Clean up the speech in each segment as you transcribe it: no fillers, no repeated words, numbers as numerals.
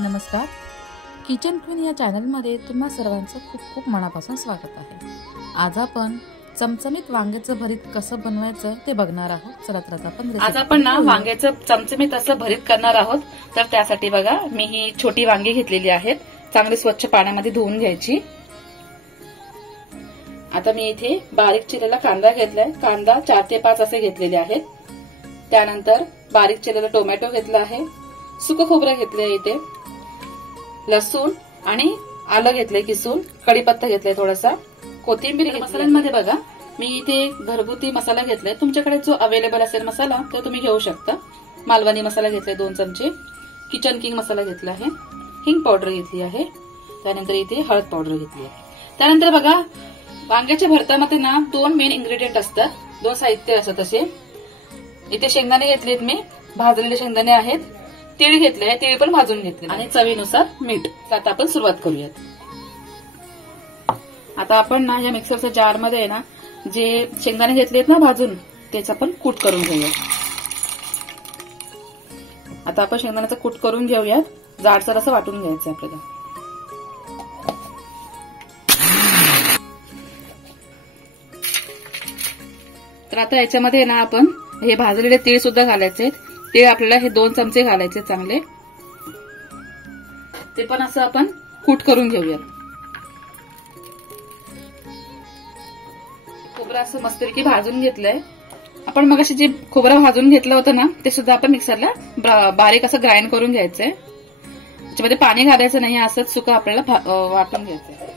नमस्कार, kitchen queen या चॅनलमध्ये तुम्हा सर्वांचं खूप खूप मनापासून स्वागत आहे। आज आपण चमचमीत वांग्याचं भरीत कसं बनवायचं ते बघणार आहोत। चला तर आपण आज आपण ना वांग्याचं चमचमीत असं भरीत करणार आहोत। तर त्यासाठी बघा मी ही छोटी वांगी घेतलेली आहेत, चांगली स्वच्छ पाण्यामध्ये धुवून घ्यायची। आता मी इथे बारीक चिरलेला कांदा घेतलाय, कांदा 4 ते 5 असे घेतलेले आहेत। त्यानंतर बारीक चिरलेला टोमॅटो घेतला आहे, सुकं खोबरं घेतलंय, इथे लसूण आणि आलं घेतलंय किसून, कढीपत्ता घेतलाय थोडासा, कोथिंबीर। मसाल्यांमध्ये बघा मी इथे घरगुती मसाला घेतलाय, तुमच्याकडे जो अवेलेबल असेल मसाला तो तुम्ही घेऊ शकता। मालवणी मसाला घेतलाय 2 चमचे, किचन किंग मसाला घेतला आहे, हिंग पावडर घेतली आहे, त्यानंतर इथे हळद पावडर घेतली आहे। त्यानंतर बघा वांग्याच्या भरतामध्ये ना 2 मेन इन्ग्रेडियंट असतात, 2 साहित्य असतात असे। इथे शेंगदाणे घेतलेत मी, भाजलेले शेंगदाणे आहेत, तीळ घेतले, तीळ पण भाजून घेतले आणि चवीनुसार मीठ। आता आपण सुरुवात करूयात। आता आपण ना या मिक्सरच्या जार मध्ये ना जे शेंगदाणे घेतलेत ना भाजून, त्याचा आपण कूट करून घेऊयात। आता आपण शेंगदाण्याचा कूट करून घेऊयात, जाडसर असं वाटून घ्यायचं आपल्याला। तर आता याच्यामध्ये ना आपण हे भाजलेले तीळ सुद्धा घालायचे, ते आपल्याला हे 2 चमचे घालायचे चांगले, ते पण असं आपण कूट करून घेऊया। खोबरं असं मस्तपैकी भाजून घेतलंय आपण। मग अशी जे खोबरं भाजून घेतलं होतं ना ते सुद्धा आपण मिक्सरला बारीक असं ग्राइंड करून घ्यायचंय। त्याच्यामध्ये पाणी घालायचं नाही, असंच सुकं आपल्याला वाटून घ्यायचंय।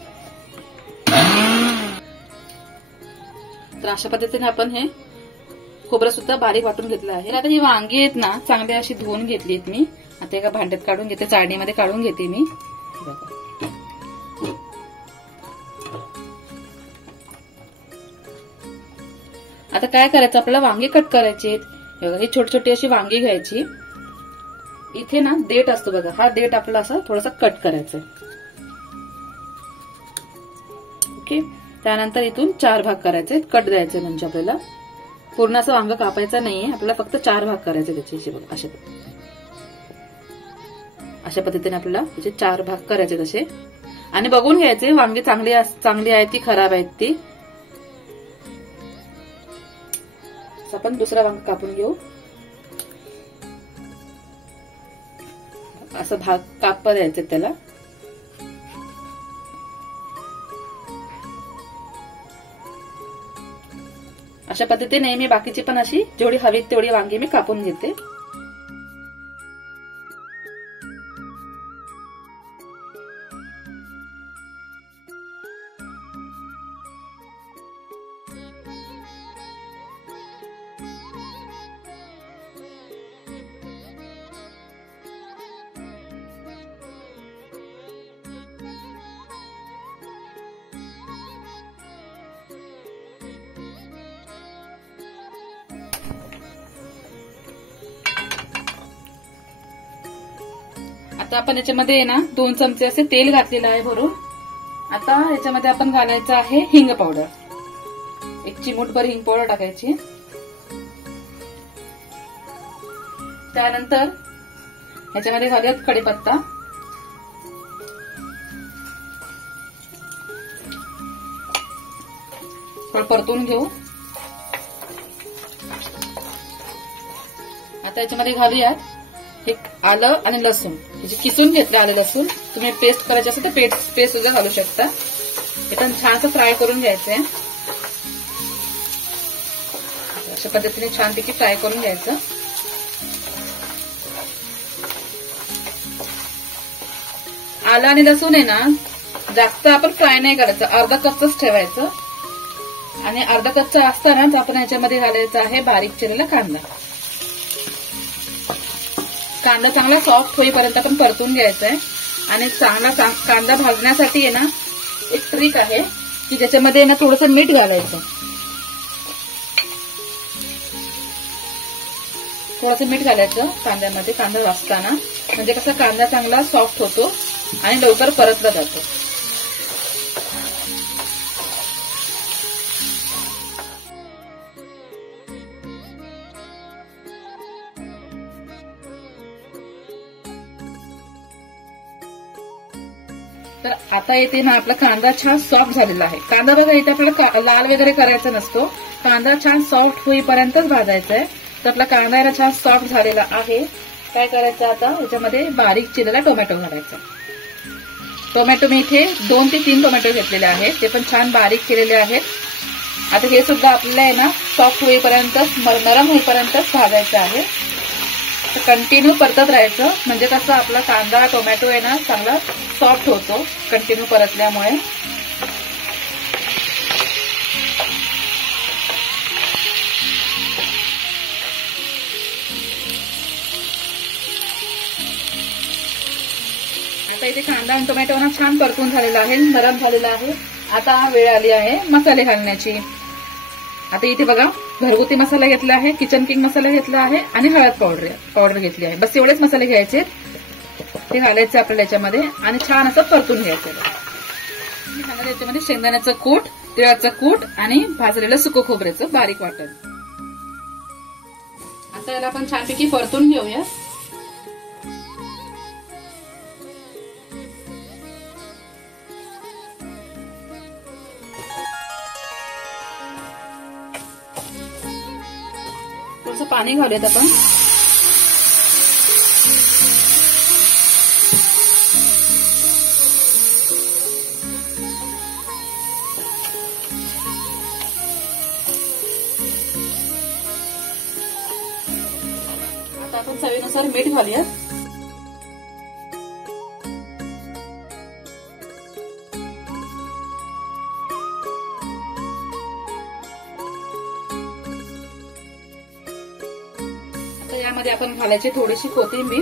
तर अशा पद्धतीने आपण हे खोबरं सुद्धा बारीक वाटून घेतलं आहे। आता ही वांगी आहेत ना चांगली अशी धुवून घेतलीत मी, आता एका भांड्यात काढून घेते, चाळणीमध्ये काढून घेते मी। आता काय करायचं, आपल्याला वांगी कट करायची आहेत। ही छोटी छोटी अशी वांगी घ्यायची। इथे ना देठ असतो बघा, हा देठ आपला असा थोडासा कट करायचा। ओके, त्यानंतर इथून 4 भाग करायचे, कट द्यायचे, म्हणजे आपल्याला पूर्ण असं वांग कापायचं नाहीये, आपल्याला फक्त 4 भाग करायचे त्याचे बघा। अशा पद्धतीने आपल्याला त्याचे 4 भाग करायचे तसे, आणि बघून घ्यायचे वांगी चांगली आहेत ती खराब आहेत ती। आपण दुसरा वांग कापून घेऊ, असं भाग काप द्यायचे त्याला। अशा पद्धतीने मी बाकीची पण अशी जेवढी हवी तेवढी वांगी मी कापून घेते। आता आपण याच्यामध्ये ना 2 चमचे असे तेल घातलेलं आहे भरून। आता याच्यामध्ये आपण घालायचं आहे हिंग पावडर, 1 चिमूटभर हिंग पावडर टाकायची। त्यानंतर याच्यामध्ये घालूयात कढीपत्ता, थोडं परतून घेऊ। आता याच्यामध्ये घालूयात एक आलं आणि लसूण, म्हणजे किसून घेतलं आलं लसूण, तुम्ही पेस्ट करायची असेल तर पेस्ट सुद्धा घालू शकता। हे पण छान असं फ्राय करून घ्यायचंय, अशा पद्धतीने छानपैकी फ्राय करून घ्यायचं। आलं आणि लसूण आहे ना जास्त आपण फ्राय नाही करायचं, अर्धा कच्चच ठेवायचं, आणि अर्धा कच्चा असताना आपण ह्याच्यामध्ये घालायचं आहे बारीक चिरलेला कांदा। कांदा चांगला सॉफ्ट होईपर्यंत आपण परतून घ्यायचा आहे। आणि चांगला कांदा भाजण्यासाठी आहे ना एक ट्रिक आहे की ज्याच्यामध्ये ना थोडंसं मीठ घालायचं, थोडंसं मीठ घालायचं कांद्यामध्ये, कांदा भाजताना, म्हणजे कसं कांदा चांगला सॉफ्ट होतो आणि लवकर परतला जातो। तर आता इथे ना आपला कांदा छान सॉफ्ट झालेला आहे. कांदा बघा इथे आपल्याला लाल वगैरे करायचा नसतो, कांदा छान सॉफ्ट होईपर्यंतच भाजायचा आहे. तर आपला कांदा याला छान सॉफ्ट झालेला आहे. काय करायचं आता याच्यामध्ये बारीक चिरलेला टोमॅटो घालायचा. टोमॅटो मी इथे 2 ते 3 टोमॅटो घेतलेले आहेत, ते पण छान बारीक केलेले आहेत. आता हे सुद्धा आपल्याला आहे ना सॉफ्ट होईपर्यंत नरम होईपर्यंतच भाजायचं आहे. तर कंटिन्यू परतत राहायचं, म्हणजे कसं आपला कांदा टोमॅटो आहे ना चांगला सॉफ्ट होतो कंटिन्यू परतल्यामुळे. आता इथे कांदा आणि टोमॅटो ना छान परतून झालेला आहे, नरम झालेला आहे. आता वेळ आली आहे मसाले घालण्याची. आता इथे बघा घरगुती मसाला घेतला आहे, किचन किंग मसाला घेतला आहे आणि हळद पावडर घेतली आहे. बस एवढेच मसाले घ्यायचे, ते घालायचे आपल्याला याच्यामध्ये आणि छान असं परतून घ्यायचं. याच्यामध्ये शेंगदाण्याचं कूट, तिळाचं कूट आणि भाजलेलं सुकं खोबऱ्याचं बारीक वाटण. आता याला आपण छानपैकी परतून घेऊया. थोडंसं पाणी घालूयात आपण. आता आपण चवीनुसार मीठ घालूयात. यामध्ये आपण घालायची थोडीशी कोथिंबीर.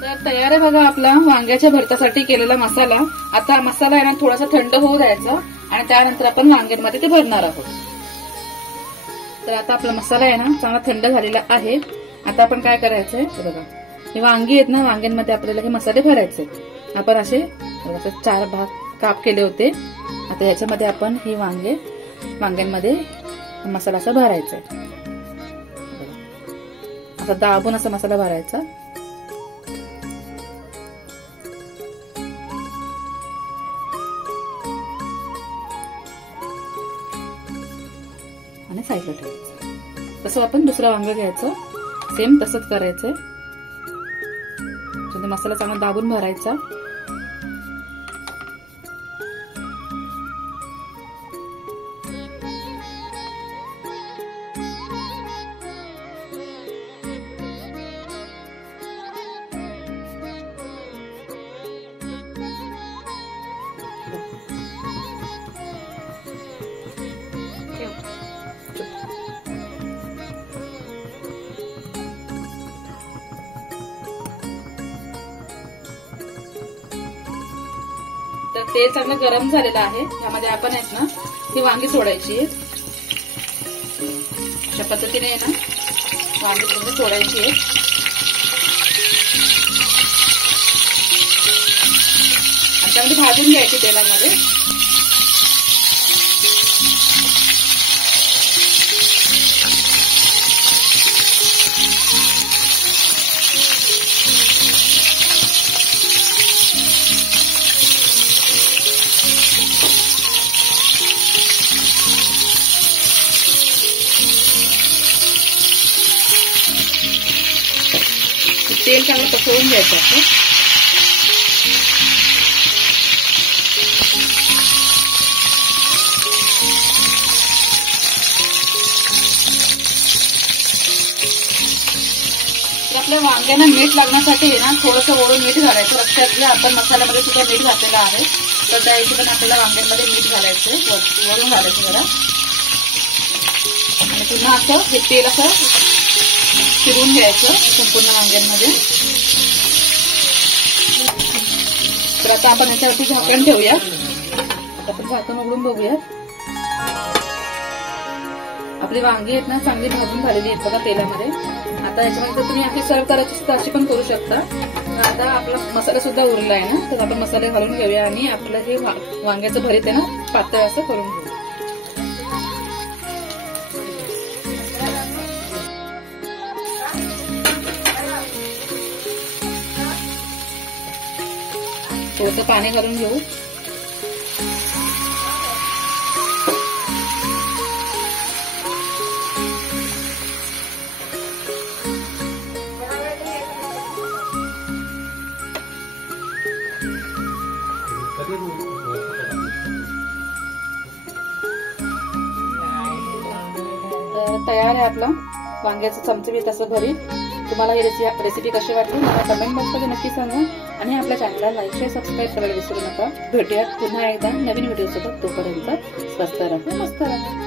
तर तयार आहे बघा आपला वांग्याच्या भरतासाठी केलेला मसाला. आता मसाला आहे ना थोडासा थंड होऊ द्यायचा आणि त्यानंतर आपण वांग्यांमध्ये ते भरणार आहोत. तर आता आपला मसाला आहे ना चांगला थंड झालेला आहे. आता आपण काय करायचंय बघा, हे वांगी आहेत ना, वांग्यांमध्ये आपल्याला हे मसाले भरायचे. आपण असे 4 भाग काप केले होते. आता याच्यामध्ये आपण हे वांग्यांमध्ये मसाला असा भरायचा, असा दाबून असा मसाला भरायचा. आणि साईडला ठेवायचं. तसं आपण दुसरं वांग घ्यायचं, सेम तसंच करायचंय. मसाला चांगला दाबून भरायचा. तर तेल चांगलं गरम झालेलं आहे. यामध्ये आपण आहेत ना ही वांगी सोडायची. अशा पद्धतीने आहे ना वांगी सोडायची आहे. आणि त्यामध्ये भाजून घ्यायची तेलामध्ये. तेल चांगलं पसरवून घ्यायचं आहे. आपल्या वांग्यांना मीठ लागण्यासाठी ना थोडंसं वरून मीठ घालायचं. लक्षात घ्या आपण मसाल्यामध्ये सुद्धा मीठ घातलेलं आहे, तर त्या हिशोबाने आपल्याला वांग्यांमध्ये मीठ घालायचं, वरून घालायचं जरा. आणि पुन्हा असं हे तेल असं फिरवून घ्यायचं संपूर्ण वांग्यांमध्ये. तर आता आपण याच्यावरती झाकण ठेवूया. आपण झाकण उघडून बघूयात. आपली वांगी आहेत ना चांगली भाजून झालेली आहेत बघा तेलामध्ये. आता याच्यामध्ये तुम्ही अशी सर्व करायची सुद्धा अशी पण करू शकता. आता आपला मसाला सुद्धा उरला आहे ना, तर आपण मसाले घालून घेऊया आणि आपलं हे वांग्याचं भरीत आहे ना पातळ असं करून घेऊ. थोडंसं पाणी घालून घेऊ. तयार आहे आपलं वांग्याचं चमचमीत असं भरीत. तुम्हाला ही रेसिपी कशी वाटली मला कमेंट बॉक्समध्ये नक्की सांगा आणि आपल्या चॅनलला लाईक शेअर सबस्क्राईब करायला विसरू नका. भेटूयात पुन्हा एकदा नवीन व्हिडिओ सोबत. तोपर्यंत स्वस्त राहा, मस्त राहा.